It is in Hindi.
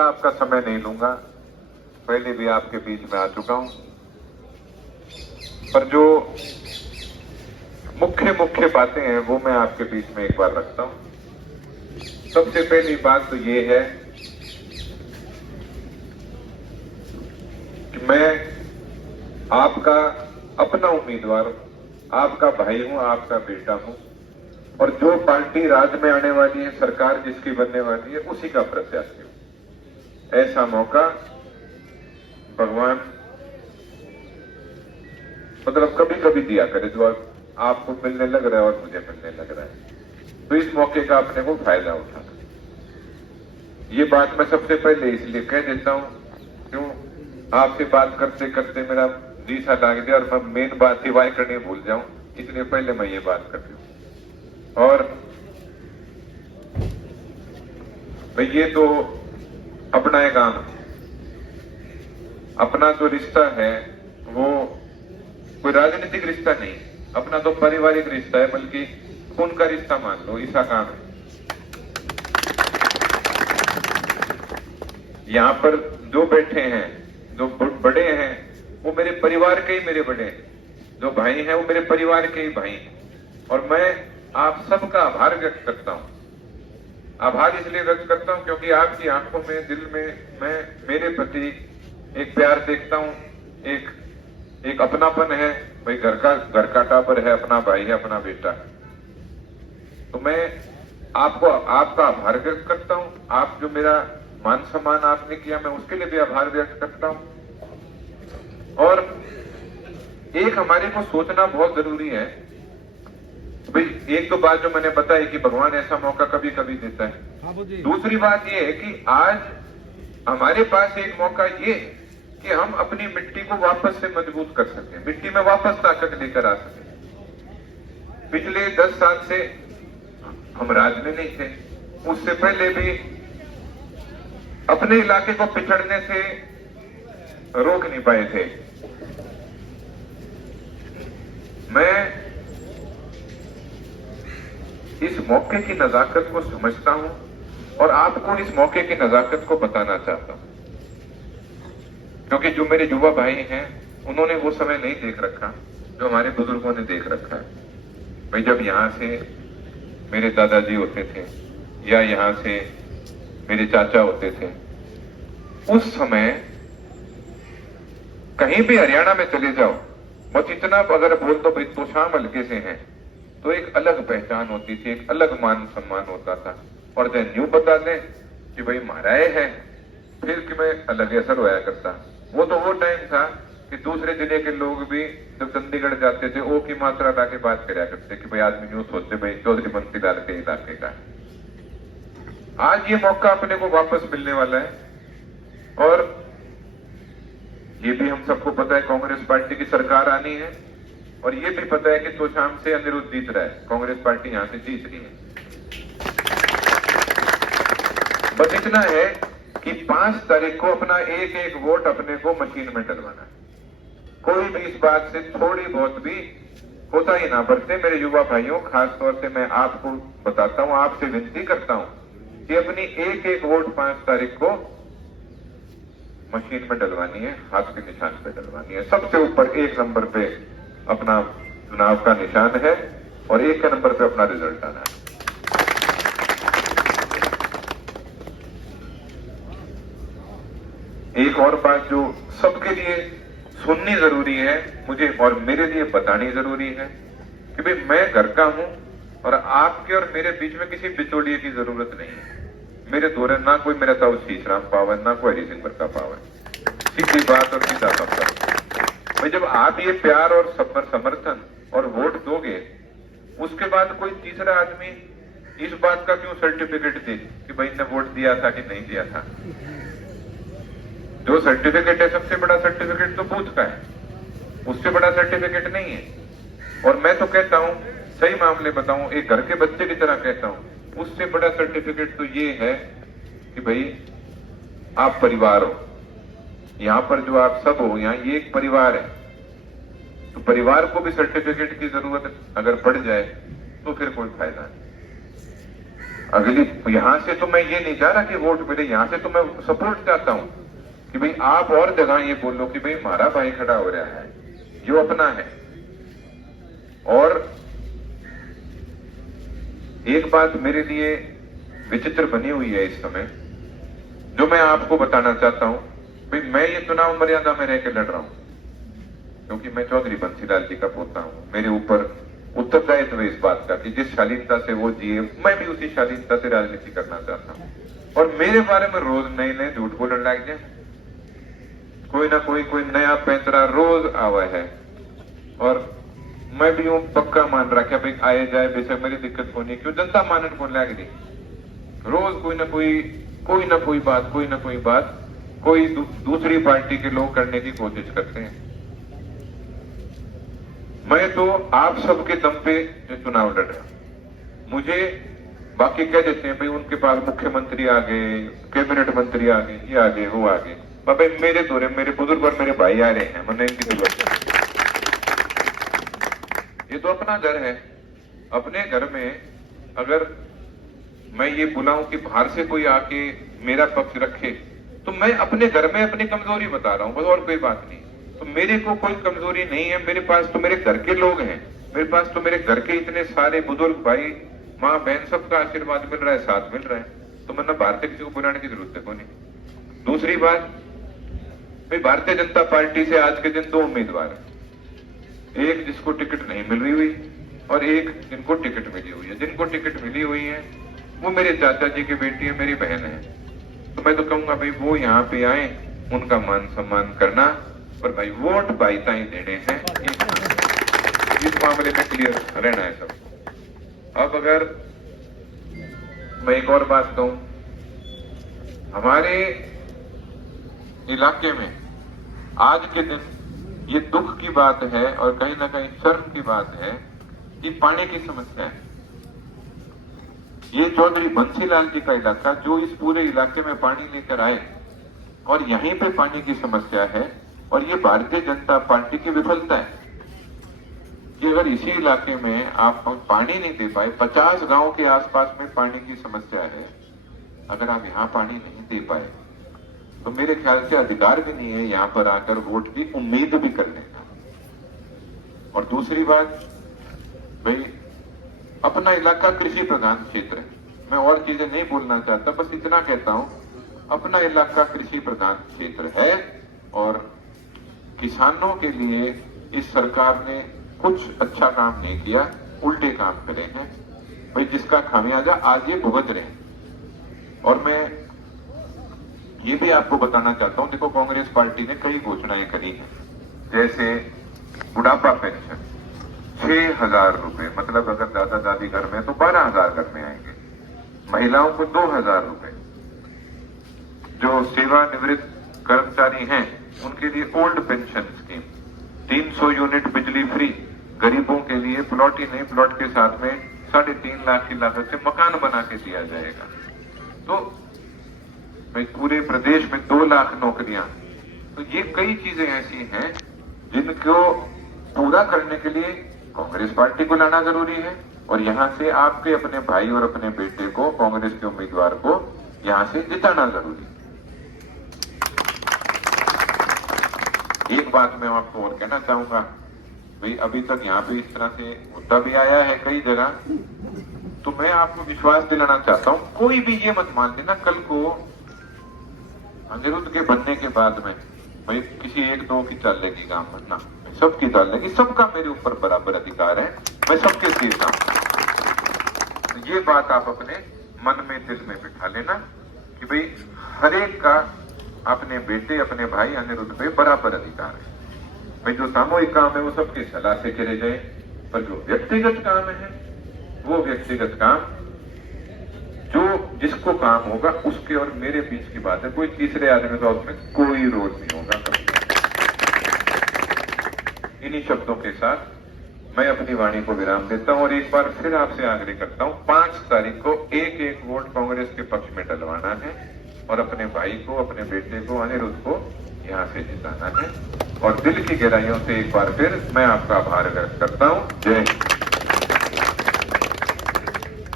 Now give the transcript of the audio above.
आपका समय नहीं लूंगा, पहले भी आपके बीच में आ चुका हूं, पर जो मुख्य मुख्य बातें हैं वो मैं आपके बीच में एक बार रखता हूं। सबसे पहली बात तो ये है कि मैं आपका अपना उम्मीदवार हूं, आपका भाई हूं, आपका बेटा हूं, और जो पार्टी राज में आने वाली है, सरकार जिसकी बनने वाली है, उसी का प्रत्याशी हूं। ऐसा मौका भगवान मतलब कभी कभी दिया करे, जो आपको मिलने लग रहा है और मुझे मिलने लग रहा है, तो इस मौके का अपने को फायदा उठाना। ये बात मैं सबसे पहले इसलिए कह देता हूं, क्यों आपसे बात करते करते मेरा जी सा लाग गया और मैं मेन बात सिवाय करने भूल जाऊं, इसलिए पहले मैं ये बात कर लूं। और भाई ये तो अपना एक काम, अपना जो रिश्ता है वो कोई राजनीतिक रिश्ता नहीं, अपना तो पारिवारिक रिश्ता है, बल्कि खून का रिश्ता मान लो, ऐसा काम है। यहां पर जो बैठे हैं, जो बड़े हैं, वो मेरे परिवार के ही मेरे बड़े हैं, जो भाई हैं वो मेरे परिवार के ही भाई हैं, और मैं आप सबका आभार व्यक्त करता हूं। आभार इसलिए व्यक्त करता हूं क्योंकि आपकी आंखों में, दिल में मैं मेरे प्रति एक प्यार देखता हूं, एक अपनापन है। भाई घर का टाबर है, अपना भाई है, अपना बेटा। तो मैं आपको आपका आभार व्यक्त करता हूं। आप जो मेरा मान सम्मान आपने किया, मैं उसके लिए भी आभार व्यक्त करता हूं। और एक हमारे को सोचना बहुत जरूरी है भाई, एक तो बात जो मैंने बताई कि भगवान ऐसा मौका कभी कभी देता है। दूसरी बात यह है कि आज हमारे पास एक मौका ये कि हम अपनी मिट्टी को वापस से मजबूत कर सकें, मिट्टी में वापस ताकत लेकर आ सकें। पिछले 10 साल से हम राज में नहीं थे, उससे पहले भी अपने इलाके को पिछड़ने से रोक नहीं पाए थे। मैं इस मौके की नजाकत को समझता हूं और आपको इस मौके की नजाकत को बताना चाहता हूं, क्योंकि जो मेरे युवा भाई हैं उन्होंने वो समय नहीं देख रखा जो हमारे बुजुर्गों ने देख रखा है। भाई जब यहां से मेरे दादाजी होते थे या यहां से मेरे चाचा होते थे, उस समय कहीं भी हरियाणा में चले जाओ, बस इतना अगर बोल दो भाई तोशाम हल्के से हैं, तो एक अलग पहचान होती थी, एक अलग मान सम्मान होता था। और जब न्यू बता दें कि भाई महाराय है, फिर कि मैं अलग असर होया करता। वो तो वो टाइम था कि दूसरे जिले के लोग भी जब चंडीगढ़ जाते थे, ओ की मात्रा ला के बात कराया करते कि भाई आदमी न्यू सोचते भाई चौधरी बंसी लाल के इलाके का। आज ये मौका अपने को वापस मिलने वाला है, और ये भी हम सबको पता है कांग्रेस पार्टी की सरकार आनी है, और ये भी पता है कि तोशाम से अनिरुद्ध जीत रहा है, कांग्रेस पार्टी यहां से जीत रही है। बस इतना है कि 5 तारीख को अपना एक एक वोट अपने को मशीन में डलवाना है। कोई भी इस बात से थोड़ी बहुत भी होता ही ना बरते। मेरे युवा भाइयों, खास तौर से मैं आपको बताता हूं, आपसे विनती करता हूं कि अपनी एक एक वोट 5 तारीख को मशीन में डलवानी है, हाथ के निशान पे डलवानी है। सबसे ऊपर 1 नंबर पे अपना चुनाव का निशान है, और 1 के नंबर पे अपना रिजल्ट आना है। एक और बात जो सबके लिए सुननी जरूरी है, मुझे और मेरे लिए बतानी जरूरी है, कि भाई मैं घर का हूं और आपके और मेरे बीच में किसी बिचौलिए की जरूरत नहीं है। मेरे दौरे ना कोई मेरा ताऊ शीशराम पावन, ना कोई हरि सिंह का पावन, सीधी बात और सीधा संपर्क। भाई जब आप ये प्यार और समर्थन और वोट दोगे, उसके बाद कोई तीसरा आदमी इस बात का क्यों सर्टिफिकेट दे कि भाई ने वोट दिया था कि नहीं दिया था। जो सर्टिफिकेट है, सबसे बड़ा सर्टिफिकेट तो बूथ का है, उससे बड़ा सर्टिफिकेट नहीं है। और मैं तो कहता हूं, सही मामले बताऊं, एक घर के बच्चे की तरह कहता हूं, उससे बड़ा सर्टिफिकेट तो ये है कि भाई आप परिवार हो। यहां पर जो आप सब हो, यहां ये एक परिवार है, तो परिवार को भी सर्टिफिकेट की जरूरत अगर पड़ जाए तो फिर कोई फायदा नहीं। अगली यहां से तो मैं ये नहीं चाह रहा कि वोट मिले, यहां से तो मैं सपोर्ट चाहता हूं कि भाई आप और जगह ये बोलो कि भाई हमारा भाई खड़ा हो रहा है, जो अपना है। और एक बात मेरे लिए विचित्र बनी हुई है इस समय, जो मैं आपको बताना चाहता हूं। भाई मैं ये चुनाव मर्यादा में रह के लड़ रहा हूं क्योंकि मैं चौधरी बंसीलाल जी का पोता हूं। मेरे ऊपर उत्तरदायित्व है इस बात का कि जिस शालीनता से वो जिए, मैं भी उसी शालीनता से राजनीति करना चाहता हूं। और मेरे बारे में रोज नए नए झूठ बोलने लग जाए, कोई ना कोई नया पैंतरा रोज आवा है। और मैं भी यूं पक्का मान रखा भाई आए जाए बेशक मेरी दिक्कत होनी, क्यों जनता मानन को लग गई। रोज कोई ना कोई बात कोई दूसरी पार्टी के लोग करने की कोशिश करते हैं। मैं तो आप सबके दम पे चुनाव लड़ रहा हूं। मुझे बाकी कह देते हैं भाई उनके पास मुख्यमंत्री आ गए, कैबिनेट मंत्री आ गए, ये आ गए, वो आ गए। भाई मेरे दौरे मेरे बुजुर्ग और मेरे भाई आ रहे हैं, मैंने इनकी जरूरत है। ये तो अपना घर है। अपने घर में अगर मैं ये बुलाऊं कि बाहर से कोई आके मेरा पक्ष रखे, तो मैं अपने घर में अपनी कमजोरी बता रहा हूं, बस और कोई बात नहीं। तो मेरे को कोई कमजोरी नहीं है, मेरे पास तो मेरे घर के लोग हैं, मेरे पास तो मेरे घर के इतने सारे बुजुर्ग भाई माँ बहन सबका आशीर्वाद मिल रहा है, साथ मिल रहा है। तो मतलब भारतीय किसी को बुलाने की जरूरत है को नहीं। दूसरी बात, भाई भारतीय जनता पार्टी से आज के दिन 2 उम्मीदवार है, एक जिसको टिकट नहीं मिल रही हुई और एक जिनको टिकट मिली हुई है। जिनको टिकट मिली हुई है वो मेरे चाचा जी की बेटी है, मेरी बहन है। तो मैं तो कहूंगा भाई वो यहाँ पे आए, उनका मान सम्मान करना, पर भाई वोट बाईता ही देने हैं, इस मामले में क्लियर रहना है सबको। अब अगर मैं एक और बात कहूं, हमारे इलाके में आज के दिन ये दुख की बात है और कहीं ना कहीं शर्म की बात है कि पानी की समस्या है। ये चौधरी बंसीलाल जी का इलाका जो इस पूरे इलाके में पानी लेकर आए और यहीं पे पानी की समस्या है, और ये भारतीय जनता पार्टी की विफलता है कि अगर इसी इलाके में आप पानी नहीं दे पाए, 50 गांव के आसपास में पानी की समस्या है, अगर आप यहाँ पानी नहीं दे पाए तो मेरे ख्याल से अधिकार भी नहीं है यहाँ पर आकर वोट की उम्मीद भी करने का। और दूसरी बात, भाई अपना इलाका कृषि प्रधान क्षेत्र है, मैं और चीजें नहीं बोलना चाहता, बस इतना कहता हूं अपना इलाका कृषि प्रधान क्षेत्र है और किसानों के लिए इस सरकार ने कुछ अच्छा काम नहीं किया, उल्टे काम करे हैं भाई, जिसका खामियाजा आज ये भुगत रहे हैं। और मैं ये भी आपको बताना चाहता हूं, देखो कांग्रेस पार्टी ने कई घोषणाएं करी हैं, जैसे बुढ़ापा पेंशन 6,000 रुपए, मतलब अगर दादा दादी घर में तो 12,000 घर में आएंगे। महिलाओं को 2,000 रुपए, जो सेवानिवृत्त कर्मचारी हैं उनके लिए ओल्ड पेंशन स्कीम, 300 यूनिट बिजली फ्री, गरीबों के लिए प्लॉट ही नहीं प्लॉट के साथ में 3.5 लाख की लागत से मकान बना के दिया जाएगा। तो भाई पूरे प्रदेश में 2 लाख नौकरियां, तो ये कई चीजें ऐसी हैं जिनको पूरा करने के लिए कांग्रेस पार्टी को लाना जरूरी है और यहां से आपके अपने भाई और अपने बेटे को, कांग्रेस के उम्मीदवार को यहां से जिताना जरूरी है। एक बात मैं आपको और कहना चाहूंगा, भाई अभी तक यहाँ पे इस तरह से मुद्दा भी आया है कई जगह, तो मैं आपको विश्वास दिलाना चाहता हूं, कोई भी ये मत मान लेना कल को अनिरुद्ध के बनने के बाद में भाई किसी 1-2 की चाल लेगी काम बनना, सबकी चाल लेगी, सबका मेरे ऊपर बराबर अधिकार है, मैं सबके देता हूं। ये बात आप अपने मन में दिल में बिठा लेना कि भाई हर एक का अपने बेटे अपने भाई अनिरुद्ध पे बराबर अधिकार है। भाई जो सामूहिक काम है वो सबकी सलाह से करे जाए, पर जो व्यक्तिगत काम है वो व्यक्तिगत काम जो जिसको काम होगा उसके और मेरे बीच की बात है, कोई तीसरे आदमी का उसमें कोई रोल नहीं होगा। इन्हीं शब्दों के साथ मैं अपनी वाणी को विराम देता हूं और एक बार फिर आपसे आग्रह करता हूं, 5 तारीख को एक वोट कांग्रेस के पक्ष में डलवाना है और अपने भाई को, अपने बेटे को, अनिरुद्ध को यहां से जिताना है। और दिल की गहराइयों से एक बार फिर मैं आपका आभार व्यक्त करता हूं। जय हिंद।